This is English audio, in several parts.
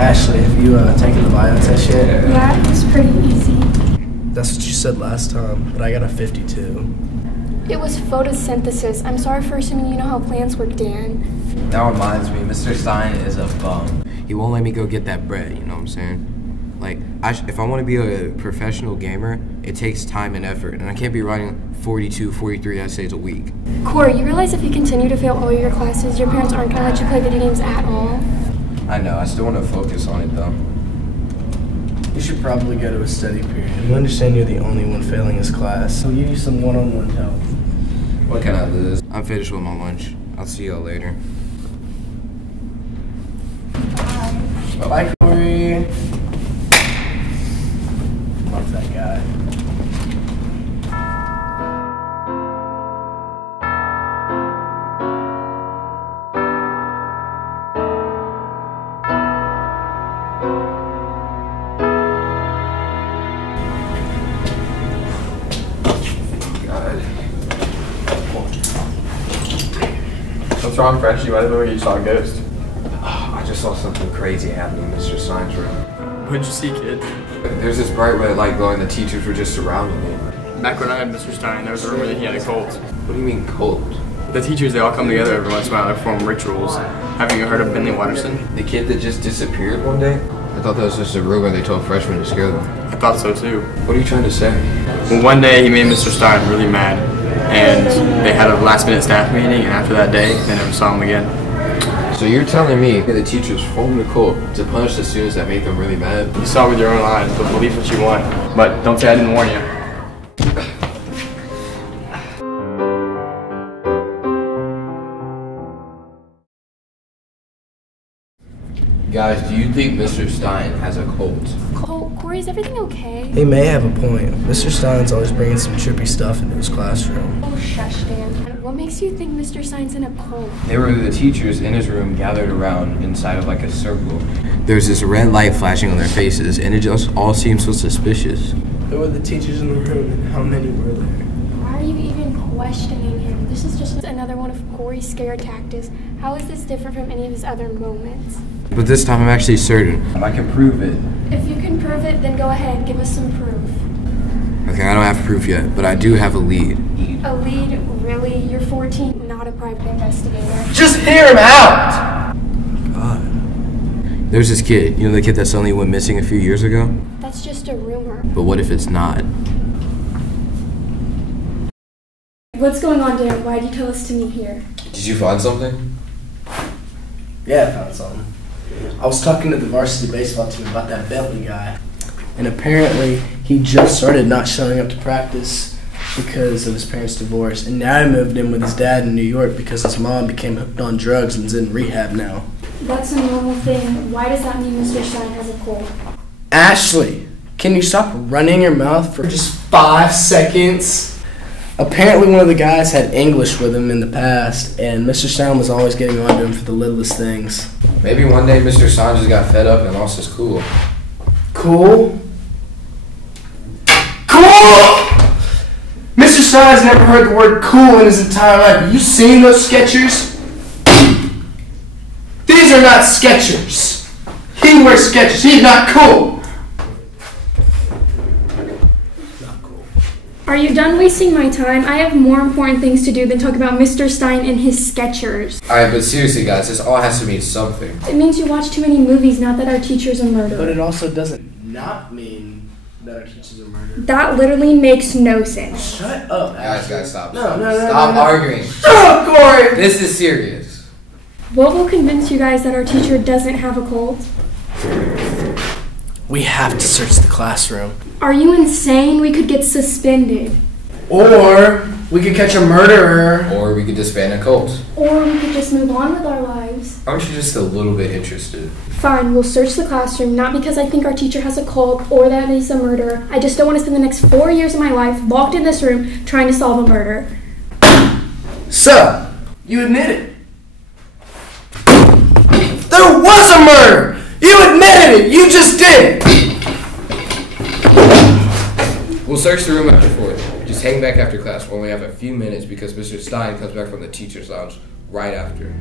Ashley, have you taken the bio test yet? Yeah, it was pretty easy. That's what you said last time, but I got a 52. It was photosynthesis. I'm sorry for assuming you know how plants work, Dan. That reminds me, Mr. Stein is a bum. He won't let me go get that bread, you know what I'm saying? Like, if I want to be a professional gamer, it takes time and effort, and I can't be writing 42, 43 essays a week. Corey, you realize if you continue to fail all your classes, your parents aren't going to let you play video games at all? I know, I still want to focus on it though. You should probably go to a study period. You understand you're the only one failing his class. I'll give you some one-on-one help. What can I lose? I'm finished with my lunch. I'll see y'all later. Bye, Corey. Love that guy. What's wrong, Frenchie? Why did you saw a ghost? I just saw something crazy happening in Mr. Stein's room. What'd you see, kid? There's this bright red light glowing, the teachers were just surrounding me. Back when I had Mr. Stein, there was a rumor that he had a cult. What do you mean cult? The teachers, they all come together every once in a while to perform rituals. Haven't you heard of Bentley Watterson? The kid that just disappeared one day? I thought that was just a rumor they told freshmen to scare them. I thought so too. What are you trying to say? Well, one day he made Mr. Stein really mad, and they had a last-minute staff meeting, and after that day, they never saw him again. So you're telling me the teachers formed a cult to punish the students that make them really mad? You saw it with your own eyes, but believe what you want. But don't say I didn't warn you. Guys, do you think Mr. Stein has a cult? Corey, is everything okay? He may have a point. Mr. Stein's always bringing some trippy stuff into his classroom. Oh, shush, Dan. What makes you think Mr. Stein's in a cult? They were the teachers in his room gathered around inside of like a circle. There's this red light flashing on their faces, and it just all seems so suspicious. Who were the teachers in the room and how many were there? Why are you even questioning him? This is just another one of Corey's scare tactics. How is this different from any of his other moments? But this time I'm actually certain. I can prove it. If you can prove it, then go ahead, give us some proof. Okay, I don't have proof yet, but I do have a lead. A lead? Really? You're 14, not a private investigator. Just hear him out! God. There's this kid, you know the kid that suddenly went missing a few years ago? That's just a rumor. But what if it's not? What's going on, Dan? Why did you tell us to meet here? Did you find something? Yeah, I found something. I was talking to the varsity baseball team about that Bentley guy. And apparently, he just started not showing up to practice because of his parents' divorce. And now he moved in with his dad in New York because his mom became hooked on drugs and is in rehab now. That's a normal thing. Why does that mean Mr. Stein has a cold? Ashley, can you stop running your mouth for just 5 seconds? Apparently one of the guys had English with him in the past, and Mr. Stein was always getting on to him for the littlest things. Maybe one day Mr. Stein just got fed up and lost his cool. Cool? Cool! Mr. Stein's never heard the word cool in his entire life. Have you seen those Skechers? These are not Skechers. He wears Skechers. He's not cool. Are you done wasting my time? I have more important things to do than talk about Mr. Stein and his Skechers. Alright, but seriously guys, this all has to mean something. It means you watch too many movies, not that our teacher's a murderer. But it also doesn't not mean that our teachers are murdered. That literally makes no sense. Shut up, Guys, Ashley. stop. No, Stop arguing. Shut up, Corey! This is serious. What will convince you guys that our teacher doesn't have a cold? We have to search the classroom. Are you insane? We could get suspended. Or we could catch a murderer. Or we could disband a cult. Or we could just move on with our lives. Aren't you just a little bit interested? Fine, we'll search the classroom, not because I think our teacher has a cold or that he's a murderer. I just don't want to spend the next 4 years of my life locked in this room trying to solve a murder. So, you admit it. There was a murder! You admitted it! You just did! We'll search the room after 4. Just hang back after class. We'll only have a few minutes because Mr. Stein comes back from the teacher's lounge right after.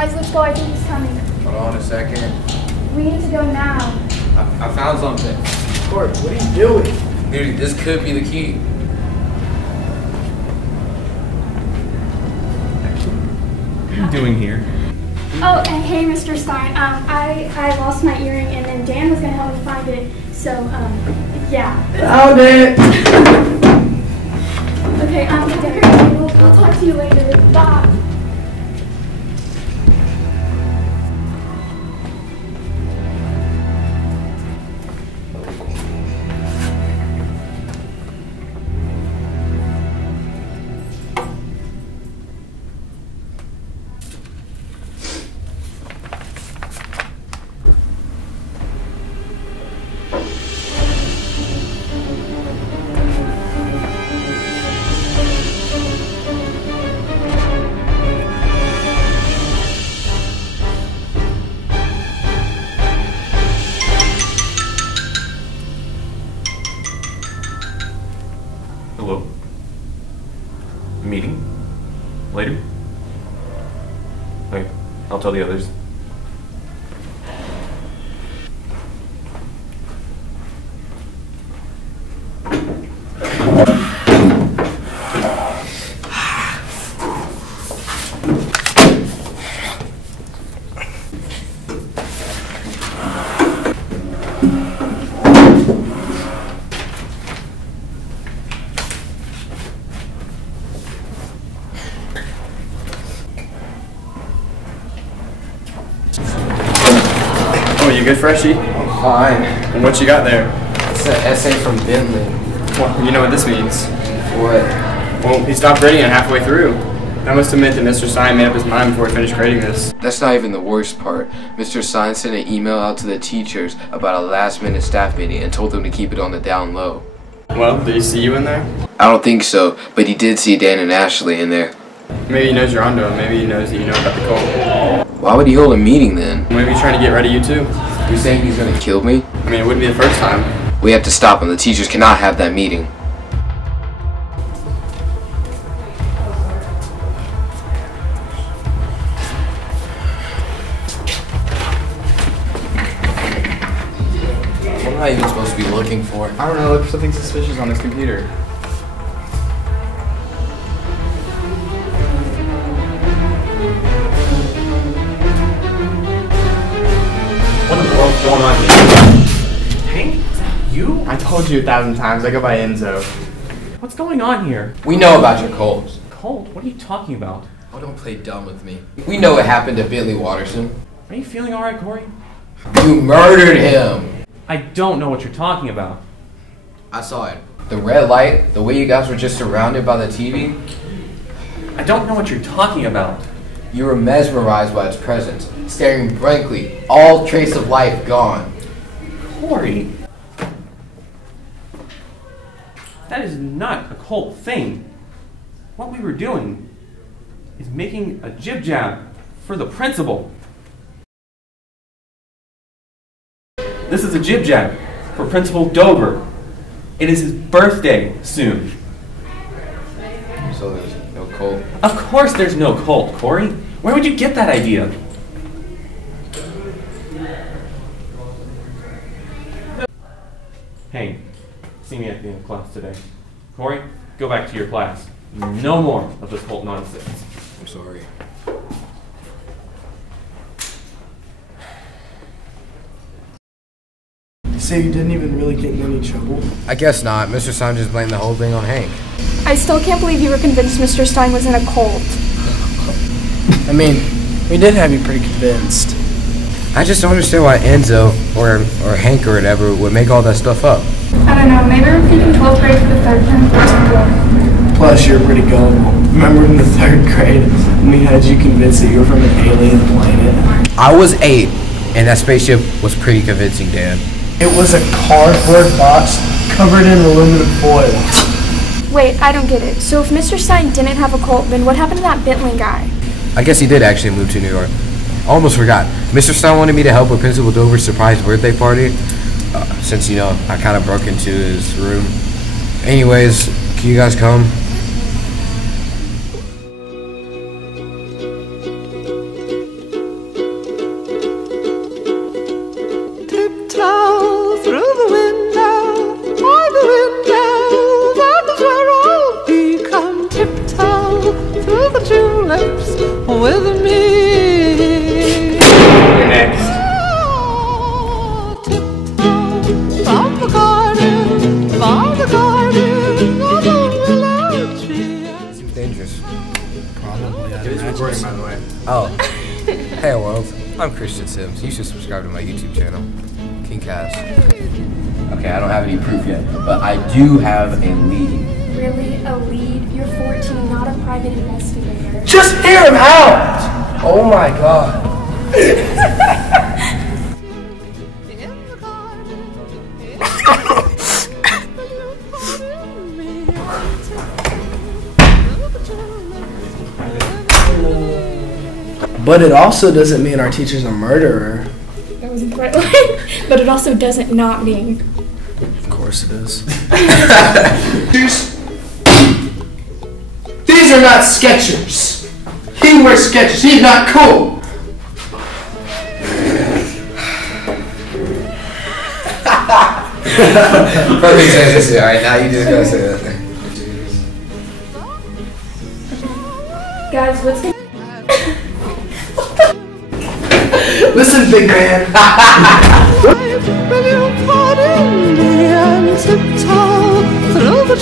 Guys, let's go. I think he's coming. Hold on a second. We need to go now. I found something. Court, what are you doing? Dude, this could be the key. What are you doing here? Oh, and hey, Mr. Stein. I lost my earring, and then Dan was gonna help me find it. So, yeah. Found it! Okay, we'll talk to you later. Bye. Hello? Meeting? Later? Okay, I'll tell the others. Oh, you good, Freshie? Fine. And what you got there? It's an essay from Bentley. Well, you know what this means. What? Well, he stopped reading it halfway through. That must have meant that Mr. Stein made up his mind before he finished grading this. That's not even the worst part. Mr. Stein sent an email out to the teachers about a last-minute staff meeting and told them to keep it on the down low. Well, did he see you in there? I don't think so, but he did see Dan and Ashley in there. Maybe he knows you're onto him. Maybe he knows that you know about the cold. Why would he hold a meeting then? Maybe he's trying to get rid of you too. You saying he's gonna kill me? I mean, it wouldn't be the first time. We have to stop him. The teachers cannot have that meeting. What am I even supposed to be looking for? I don't know, look for something suspicious on his computer. What in the world's going on here? Hank, is that you? I told you 1,000 times, I go by Enzo. What's going on here? We know about your colds. Colt, what are you talking about? Oh, don't play dumb with me. We know what happened to Bentley Watterson. Are you feeling alright, Corey? You murdered him. I don't know what you're talking about. I saw it. The red light, the way you guys were just surrounded by the TV, I don't know what you're talking about. you were mesmerized by its presence, staring blankly, all trace of life gone. Corey, that is not a Colt thing. What we were doing is making a jib-jab for the principal. This is a jib-jab for Principal Dober. It is his birthday soon. So there's no cold. Of course there's no Colt, Corey. Where would you get that idea? Hey, see me at the end of class today. Corey, go back to your class. No more of this Colt nonsense. I'm sorry. So you didn't even really get in any trouble? I guess not. Mr. Stein just blamed the whole thing on Hank. I still can't believe you were convinced Mr. Stein was in a cult. I mean, we did have you pretty convinced. I just don't understand why Enzo or Hank or whatever would make all that stuff up. I don't know, maybe repeating 12th grade for the third time wasn't good. Plus, you're pretty gullible. Remember in the 3rd grade when we had you convinced that you were from an alien planet? I was 8, and that spaceship was pretty convincing, Dan. It was a cardboard box covered in aluminum foil. Wait, I don't get it. So if Mr. Stein didn't have a cult, then what happened to that Bentley guy? I guess he did actually move to New York. Almost forgot. Mr. Stein wanted me to help with Principal Dover's surprise birthday party. Since, you know, I kind of broke into his room. Anyways, can you guys come? with me. You're next. From the garden, along the willow tree. Seems dangerous. Probably. It is recording, by the way. Oh. Hey world, I'm Christian Sims. You should subscribe to my YouTube channel, KingCast. Okay, I don't have any proof yet, but I do have a lead. Really? A lead? You're 14, not a private investigator. Just hear him out! Oh my god. But it also doesn't mean our teacher's a murderer. That wasn't the right line. But it also doesn't not mean. Of course it is. These are not Skechers. He wears Skechers. He's not cool. Perfect sense. Alright, now you just gotta say that thing. Guys, what's going Listen, big man. Will you pardon me and tiptoe through the